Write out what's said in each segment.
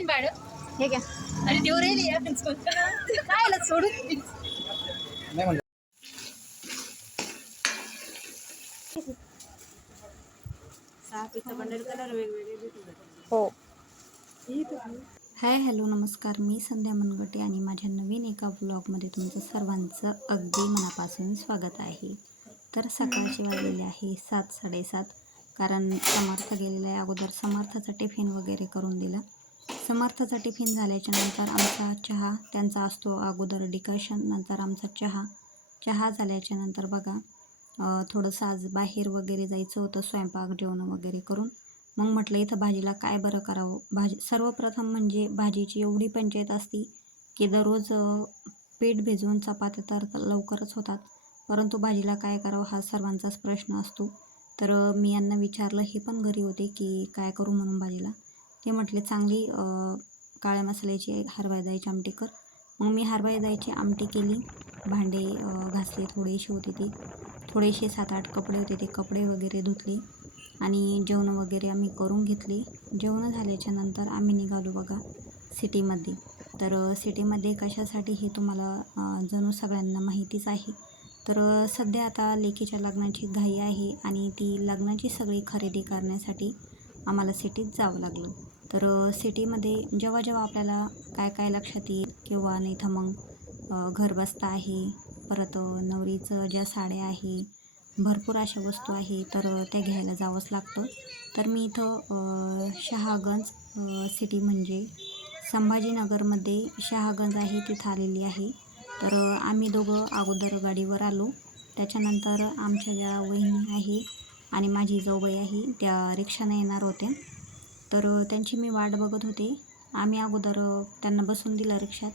Pen बाळ हे घ्या. आणि देऊ राहिली काय सोडून नाही म्हणलं. हो. हाय हॅलो नमस्कार. मी संध्या मनगटे आणि माझ्या नवीन एका ब्लॉगमध्ये तुमचं सर्वांचं अगदी मनापासून स्वागत आहे. तर सकाळची वाजलेली आहे सात साडेसात. कारण समर्थ गेलेला आहे. अगोदर समर्थाचा टिफिन वगैरे करून दिला. समर्थाचा टिफिन झाल्याच्यानंतर आमचा चहा त्यांचा असतो. अगोदर डिकशन नंतर आमचा चहा. चहा झाल्याच्यानंतर बघा थोडंसं आज बाहेर वगैरे जायचं होतं स्वयंपाक जेवण वगैरे करून. मग म्हटलं इथं भाजीला काय बरं करावं? भाजी सर्वप्रथम म्हणजे भाजीची एवढी पंचायत असती की दररोज पीठ भिजवून चपात्या तर लवकरच होतात. परंतु भाजीला काय करावं हा सर्वांचाच प्रश्न असतो. तर मी यांना विचारलं हे पण घरी होते की काय करू म्हणून भाजीला? ते म्हटले चांगली काळ्या मसाल्याची हरभरा डाळीची आमटी कर. मग मी हरभरा डाळीची आमटी केली. भांडे घासले थोडेसे होते ते. थोडेसे सात आठ कपडे होते ते कपडे वगैरे धुतले. आणि जेवण वगैरे आम्ही करून घेतले. जेवण झाल्याच्यानंतर आम्ही निघालो बघा सिटीमध्ये. तर सिटीमध्ये कशासाठी हे तुम्हाला जणू सगळ्यांना माहितीच आहे. तर सध्या आता लेकीच्या लग्नाची घाई आहे आणि ती लग्नाची सगळी खरेदी करण्यासाठी आम्हाला सिटीत जावं लागलं. तर सिटीमध्ये जेव्हा जेव्हा आपल्याला काय काय लक्षात येईल किंवा नाही तर मग अ, घर बसता आहे परत नवरीचं ज्या साड्या आहे भरपूर अशा वस्तू आहे तर त्या घ्यायला जावंच लागतं. तर मी इथं शहागंज सिटी म्हणजे संभाजीनगरमध्ये शहागंज आहे तिथं आलेली आहे. तर आम्ही दोघं अगोदर गाडीवर आलो. त्याच्यानंतर आमच्या ज्या वहिनी आहे आणि माझी जाऊबाई आहे त्या रिक्षाने येणार होत्या. तर त्यांची मी वाट बघत होते. आम्ही अगोदर त्यांना बसून दिलं रिक्षात.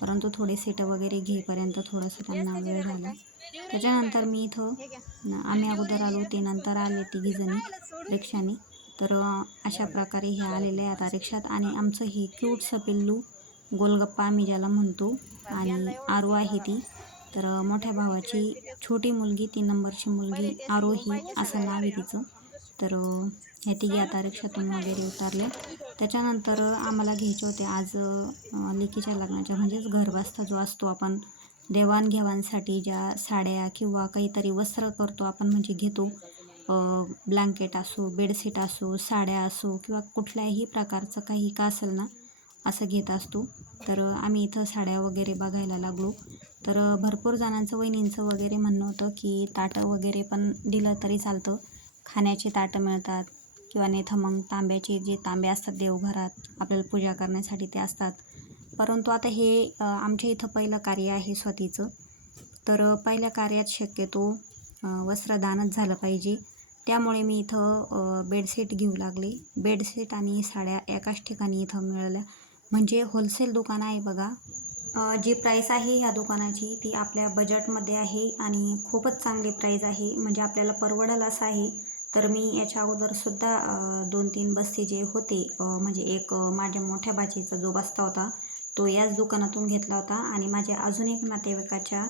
परंतु थोडे सीटं वगैरे घेईपर्यंत थोडंसं त्यांना वेळ झाला त्याच्यानंतर मी इथं आम्ही अगोदर आलो ते नंतर आले तिघीजणी रिक्षाने. तर अशा प्रकारे हे आलेले आहे आता रिक्षात. आणि आमचं हे क्यूटचं पिल्लू गोलगप्पा आम्ही ज्याला म्हणतो आणि आरू आहे ती. तर मोठ्या भावाची छोटी मुलगी तीन नंबरची मुलगी आरोही असं नाव आहे तिचं. तर ह्या तिघी आता रिक्षातून वगैरे उतरल्या त्याच्यानंतर आम्हाला घ्यायचे होते आज लेकीच्या लग्नाच्या. म्हणजेच घरबसता जो असतो आपण देवाणघेवाणसाठी ज्या साड्या किंवा काहीतरी वस्त्र करतो आपण म्हणजे घेतो. ब्लँकेट असो बेडशीट असो साड्या असो किंवा कुठल्याही प्रकारचं काही का असेल ना असं घेत असतो. तर आम्ही इथं साड्या वगैरे बघायला लागलो. तर भरपूर जणांचं वहिनींचं वगैरे म्हणणं होतं की ताटं वगैरे पण दिलं तरी चालतं. खाण्याचे ताटं मिळतात. किंवा नाही मग तांब्याचे जे तांबे असतात देवघरात आपल्याला पूजा करण्यासाठी ते असतात. परंतु आता हे आमच्या इथं पहिलं कार्य आहे स्वतीचं. तर पहिल्या कार्यात शक्यतो वस्त्रदानच झालं पाहिजे. त्यामुळे मी इथं बेडशीट घेऊ लागले. बेडशीट आणि साड्या एकाच ठिकाणी इथं मिळाल्या. म्हणजे होलसेल दुकान आहे बघा. जी प्राईस आहे ह्या दुकानाची ती आपल्या बजेटमध्ये आहे आणि खूपच चांगली प्राईज आहे. म्हणजे आपल्याला परवडेल असं आहे. तर मी याच्या अगोदरसुद्धा दोन तीन बस्ते जे होते म्हणजे एक माझ्या मोठ्या बाचीचा जो बस्ता होता तो याच दुकानातून घेतला होता. आणि माझ्या अजून एक नातेवाईकाच्या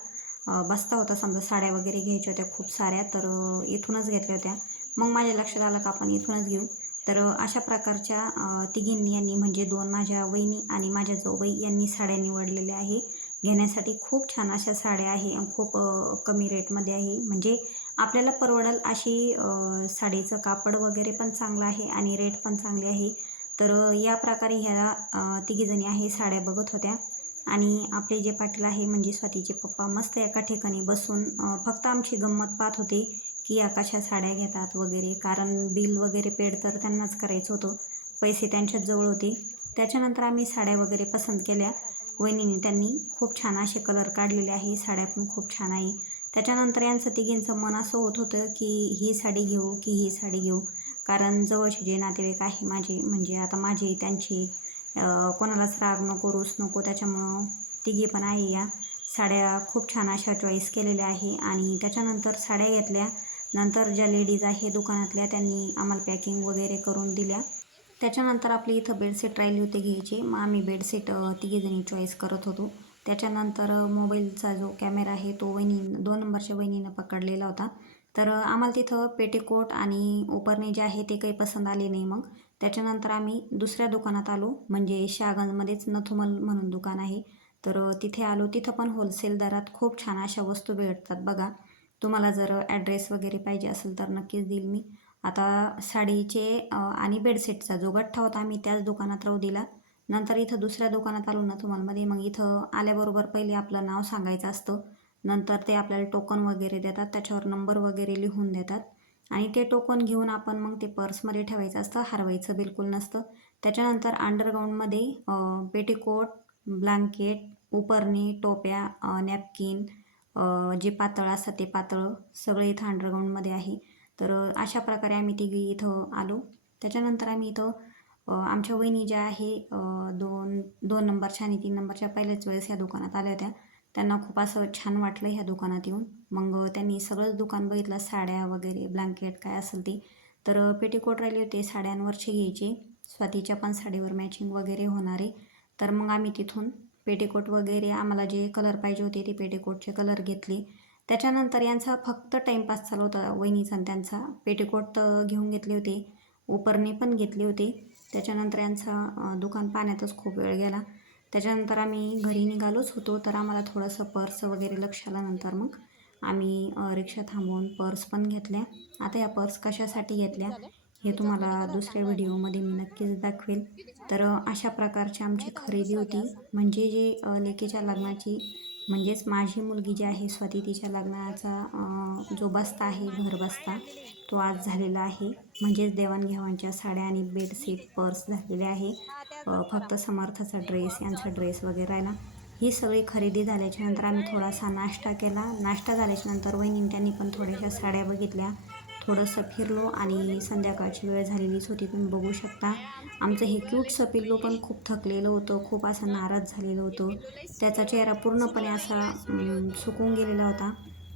बस्ता होता समजा साड्या वगैरे घ्यायच्या होत्या खूप साऱ्या तर इथूनच घेतल्या होत्या. मग माझ्या लक्षात आलं का आपण इथूनच घेऊ? तर अशा प्रकारच्या तिघींनी यांनी म्हणजे दोन माझ्या वहिनी आणि माझ्या जाऊबाई यांनी साड्या निवडलेल्या आहे. घेण्यासाठी खूप छान अशा साड्या आहे खूप कमी रेटमध्ये आहे. म्हणजे आपल्याला परवडेल अशी साडीचं कापड वगैरे पण चांगलं आहे आणि रेट पण चांगले आहे. तर या प्रकारे ह्या तिघीजणी आहे साड्या बघत होत्या. आणि आपले जे पाटील आहे म्हणजे स्वातीचे पप्पा मस्त एका ठिकाणी बसून फक्त आमची गंमत पाहत होते की आकाशा साड्या घेतात वगैरे. कारण बिल वगैरे पेड तर त्यांनाच करायचं होतं. पैसे त्यांच्याच जवळ होते. त्याच्यानंतर आम्ही साड्या वगैरे पसंत केल्या. वहिनीने त्यांनी खूप छान असे कलर काढलेले आहे. साड्या पण खूप छान आहे. त्याच्यानंतर यांचं तिघींचं मन असं होत होतं की ही साडी घेऊ की ही साडी घेऊ. कारण जवळचे जे नातेवाईक आहे माझे म्हणजे आता माझे त्यांचे कोणालाच राग नको रोस नको त्याच्यामुळं तिघी पण आहे या. साड्या खूप छान अशा चॉईस केलेल्या आहे. आणि त्याच्यानंतर साड्या घेतल्या. नंतर ज्या लेडीज आहे दुकानातल्या त्यांनी आम्हाला पॅकिंग वगैरे करून दिल्या. त्याच्यानंतर आपली इथं बेडशीट राहिली होती घ्यायची. मग आम्ही बेडशीट तिघीजणी चॉईस करत होतो. त्याच्यानंतर मोबाईलचा जो कॅमेरा आहे तो वहिनी दोन नंबरच्या वहिनीनं पकडलेला होता. तर आम्हाला तिथं पेटीकोट आणि ओपरणे जे आहे ते काही पसंत आले नाही मग. त्याच्यानंतर आम्ही दुसऱ्या दुकानात आलो म्हणजे शहागंजमध्येच नथुमल म्हणून दुकान आहे. तर तिथे आलो. तिथं पण होलसेल दरात खूप छान अशा वस्तू भेटतात बघा. तुम्हाला जर ॲड्रेस वगैरे पाहिजे असेल तर नक्कीच देईल मी. आता साडीचे आणि बेडशीटचा जो गठ्ठा होता आम्ही त्याच दुकानात राहू दिला. नंतर इथं दुसऱ्या दुकानात आलो ना तुम्हाला मध्ये मग इथं आल्याबरोबर पहिले आपलं नाव सांगायचं असतं. नंतर ते आपल्याला टोकन वगैरे देतात त्याच्यावर नंबर वगैरे लिहून देतात. आणि ते टोकन घेऊन आपण मग ते पर्समध्ये ठेवायचं असतं हरवायचं बिलकुल नसतं. त्याच्यानंतर अंडरग्राऊंडमध्ये पेटीकोट ब्लँकेट उपरणी टोप्या नॅपकिन जे पातळ असतात ते पातळ सगळे इथं अंडरग्राऊंडमध्ये आहे. तर अशा प्रकारे आम्ही तिघी इथं आलो. त्याच्यानंतर आम्ही इथं आमच्या वहिनी ज्या आहे दोन दोन नंबरच्या आणि तीन नंबरच्या पहिल्याच वेळेस ह्या दुकानात आल्या होत्या. त्यांना खूप असं छान वाटलं ह्या दुकानात येऊन. मग त्यांनी सगळंच दुकान बघितलं साड्या वगैरे ब्लँकेट काय असेल ते. तर पेटीकोट राहिले होते साड्यांवरचे घ्यायचे. स्वातीच्या पण साडीवर मॅचिंग वगैरे होणारे तर मग आम्ही तिथून पेटीकोट वगैरे आम्हाला जे कलर पाहिजे होते ते पेटीकोटचे कलर घेतले. त्याच्यानंतर यांचा फक्त टाईमपास चालू होता वहिनीचा आणि त्यांचा. पेटीकोट तर घेऊन घेतले होते. उपरणे पण घेतले होते. त्याच्यानंतर यांचा दुकान पाण्यातच खूप वेळ गेला. त्याच्यानंतर आम्ही घरी निघालोच होतो. तर आम्हाला थोडंसं पर्स वगैरे लक्ष आल्यानंतर मग आम्ही रिक्षा थांबवून पर्स पण घेतल्या. आता या पर्स कशासाठी घेतल्या हे तुम्हाला दुसऱ्या व्हिडिओमध्ये मी नक्कीच दाखवेल. तर अशा प्रकारची आमची खरेदी होती. म्हणजे जे लेकीच्या लग्नाची म्हणजेच माझी मुलगी जी आहे स्वाती तिच्या लग्नाचा जो बस्ता आहे घर बस्ता तो आज झालेला आहे. म्हणजेच देवाणघेवाणच्या साड्या आणि बेडशीट पर्स झालेले आहे. फक्त समर्थाचा ड्रेस यांचा ड्रेस वगैरे राहिला. ही सगळी खरेदी झाल्याच्यानंतर आम्ही थोडासा नाश्ता केला. नाश्ता झाल्याच्यानंतर वहिनी त्यांनी पण थोड्याशा साड्या बघितल्या. थोडंसं फिरलो आणि संध्याकाळची वेळ झालेलीच होती तुम्ही बघू शकता. आमचं हे क्यूटसं पिल्लू पण खूप थकलेलं होतं. खूप असं नाराज झालेलं होतं. त्याचा चेहरा पूर्णपणे असा सुकून गेलेला होता.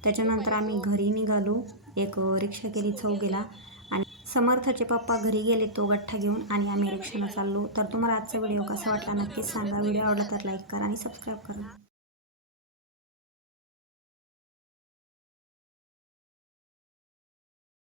त्याच्यानंतर आम्ही घरी निघालो. एक रिक्षा केली चौकीला आणि समर्थाचे पप्पा घरी गेले तो गठ्ठा घेऊन आणि आम्ही रिक्षानं चाललो. तर तुम्हाला आजचा व्हिडिओ कसा वाटला नक्कीच सांगा. व्हिडिओ आवडला तर लाईक करा आणि सबस्क्राईब करा.